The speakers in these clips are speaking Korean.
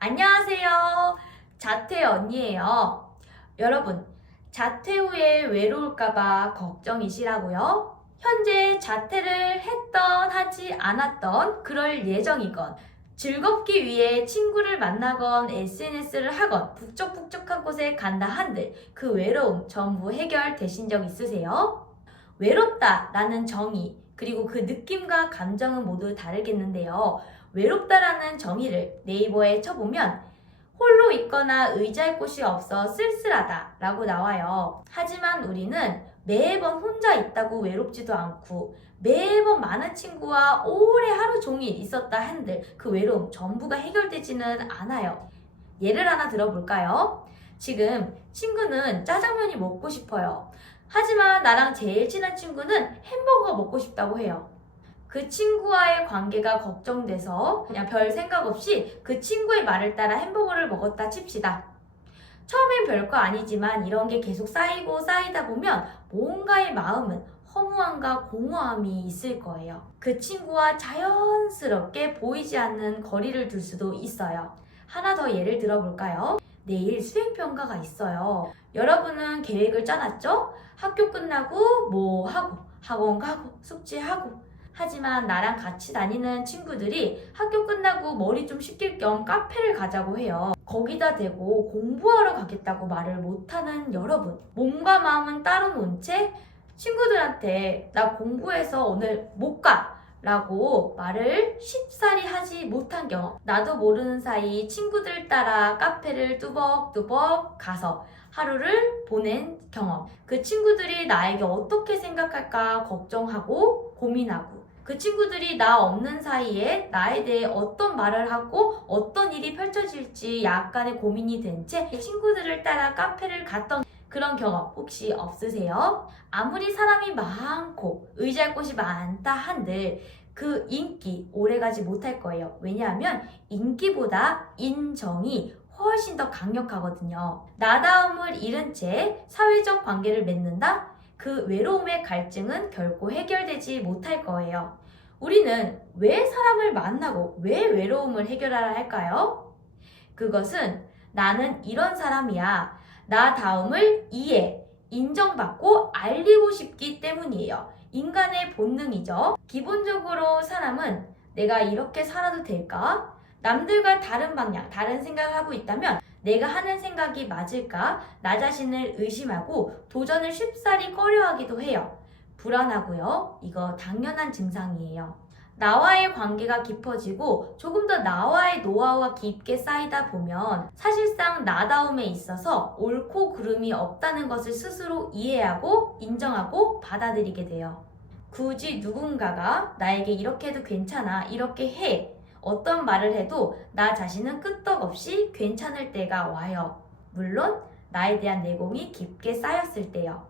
안녕하세요. 자퇴 언니예요. 여러분, 자퇴 후에 외로울까봐 걱정이시라고요? 현재 자퇴를 했던 하지 않았던 그럴 예정이건 즐겁기 위해 친구를 만나건 SNS를 하건 북적북적한 곳에 간다 한들 그 외로움 전부 해결되신 적 있으세요? 외롭다라는 정의 그리고 그 느낌과 감정은 모두 다르겠는데요. 외롭다라는 정의를 네이버에 쳐보면 홀로 있거나 의지할 곳이 없어 쓸쓸하다 라고 나와요. 하지만 우리는 매번 혼자 있다고 외롭지도 않고 매번 많은 친구와 오래 하루 종일 있었다 한들 그 외로움 전부가 해결되지는 않아요. 예를 하나 들어볼까요? 지금 친구는 짜장면이 먹고 싶어요. 하지만 나랑 제일 친한 친구는 햄버거가 먹고 싶다고 해요. 그 친구와의 관계가 걱정돼서 그냥 별 생각 없이 그 친구의 말을 따라 햄버거를 먹었다 칩시다. 처음엔 별거 아니지만 이런 게 계속 쌓이고 쌓이다 보면 뭔가의 마음은 허무함과 공허함이 있을 거예요. 그 친구와 자연스럽게 보이지 않는 거리를 둘 수도 있어요. 하나 더 예를 들어볼까요? 내일 수행평가가 있어요. 여러분은 계획을 짜놨죠? 학교 끝나고 뭐 하고, 학원 가고, 숙제하고. 하지만 나랑 같이 다니는 친구들이 학교 끝나고 머리 좀 식힐 겸 카페를 가자고 해요. 거기다 대고 공부하러 가겠다고 말을 못하는 여러분. 몸과 마음은 따로 놓은 채 친구들한테 나 공부해서 오늘 못 가! 라고 말을 쉽사리 하지 못한 경험. 나도 모르는 사이 친구들 따라 카페를 뚜벅뚜벅 가서 하루를 보낸 경험. 그 친구들이 나에게 어떻게 생각할까 걱정하고 고민하고 그 친구들이 나 없는 사이에 나에 대해 어떤 말을 하고 어떤 일이 펼쳐질지 약간의 고민이 된 채 친구들을 따라 카페를 갔던 그런 경험 혹시 없으세요? 아무리 사람이 많고 의지할 곳이 많다 한들 그 인기 오래가지 못할 거예요. 왜냐하면 인기보다 인정이 훨씬 더 강력하거든요. 나다움을 잃은 채 사회적 관계를 맺는다? 그 외로움의 갈증은 결코 해결되지 못할 거예요. 우리는 왜 사람을 만나고 왜 외로움을 해결하라 할까요? 그것은 나는 이런 사람이야. 나다움을 이해, 인정받고 알리고 싶기 때문이에요. 인간의 본능이죠. 기본적으로 사람은 내가 이렇게 살아도 될까? 남들과 다른 방향, 다른 생각을 하고 있다면 내가 하는 생각이 맞을까? 나 자신을 의심하고 도전을 쉽사리 꺼려하기도 해요. 불안하고요. 이거 당연한 증상이에요. 나와의 관계가 깊어지고 조금 더 나와의 노하우가 깊게 쌓이다 보면 사실상 나다움에 있어서 옳고 그름이 없다는 것을 스스로 이해하고 인정하고 받아들이게 돼요. 굳이 누군가가 나에게 이렇게 해도 괜찮아, 이렇게 해 어떤 말을 해도 나 자신은 끄떡없이 괜찮을 때가 와요. 물론 나에 대한 내공이 깊게 쌓였을 때요.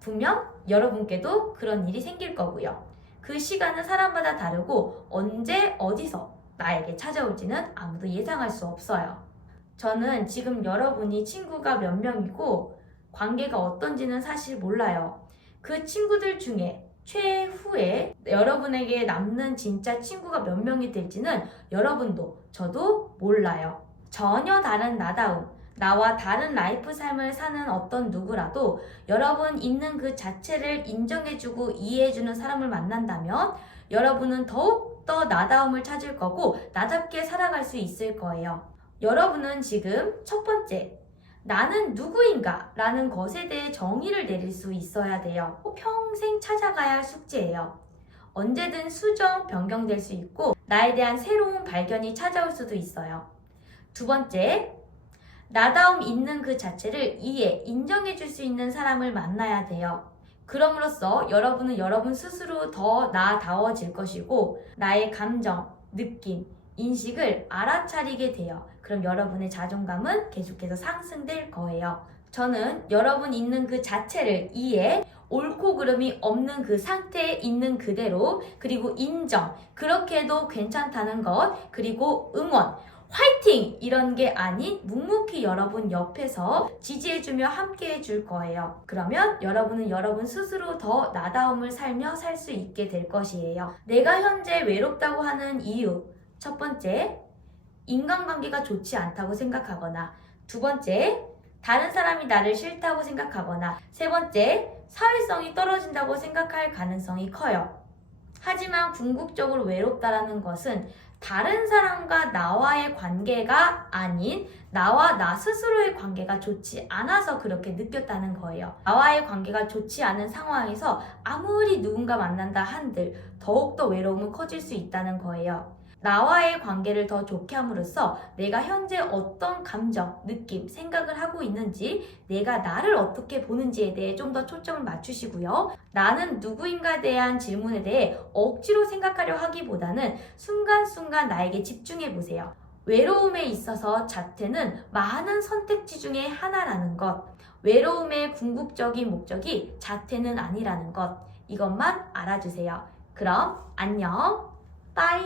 분명 여러분께도 그런 일이 생길 거고요. 그 시간은 사람마다 다르고 언제 어디서 나에게 찾아올지는 아무도 예상할 수 없어요. 저는 지금 여러분이 친구가 몇 명이고 관계가 어떤지는 사실 몰라요. 그 친구들 중에 최후에 여러분에게 남는 진짜 친구가 몇 명이 될지는 여러분도 저도 몰라요. 전혀 다른 나다움, 나와 다른 라이프 삶을 사는 어떤 누구라도 여러분 있는 그 자체를 인정해주고 이해해주는 사람을 만난다면 여러분은 더욱더 나다움을 찾을 거고 나답게 살아갈 수 있을 거예요. 여러분은 지금 첫 번째, 나는 누구인가? 라는 것에 대해 정의를 내릴 수 있어야 돼요. 평생 찾아가야 할 숙제예요. 언제든 수정, 변경될 수 있고 나에 대한 새로운 발견이 찾아올 수도 있어요. 두 번째, 나다움 있는 그 자체를 이해, 인정해 줄 수 있는 사람을 만나야 돼요. 그럼으로써 여러분은 여러분 스스로 더 나다워질 것이고 나의 감정, 느낌, 인식을 알아차리게 돼요. 그럼 여러분의 자존감은 계속해서 상승될 거예요. 저는 여러분 있는 그 자체를 이해, 옳고 그름이 없는 그 상태에 있는 그대로, 그리고 인정, 그렇게 해도 괜찮다는 것, 그리고 응원, 화이팅! 이런 게 아닌 묵묵히 여러분 옆에서 지지해주며 함께 해줄 거예요. 그러면 여러분은 여러분 스스로 더 나다움을 살며 살 수 있게 될 것이에요. 내가 현재 외롭다고 하는 이유. 첫 번째, 인간관계가 좋지 않다고 생각하거나, 두 번째, 다른 사람이 나를 싫다고 생각하거나, 세 번째, 사회성이 떨어진다고 생각할 가능성이 커요. 하지만 궁극적으로 외롭다라는 것은 다른 사람과 나와의 관계가 아닌 나와 나 스스로의 관계가 좋지 않아서 그렇게 느꼈다는 거예요. 나와의 관계가 좋지 않은 상황에서 아무리 누군가 만난다 한들 더욱더 외로움은 커질 수 있다는 거예요. 나와의 관계를 더 좋게 함으로써 내가 현재 어떤 감정, 느낌, 생각을 하고 있는지, 내가 나를 어떻게 보는지에 대해 좀 더 초점을 맞추시고요. 나는 누구인가에 대한 질문에 대해 억지로 생각하려 하기보다는 순간순간 나에게 집중해 보세요. 외로움에 있어서 자퇴는 많은 선택지 중에 하나라는 것, 외로움의 궁극적인 목적이 자퇴는 아니라는 것, 이것만 알아주세요. 그럼 안녕, 빠이.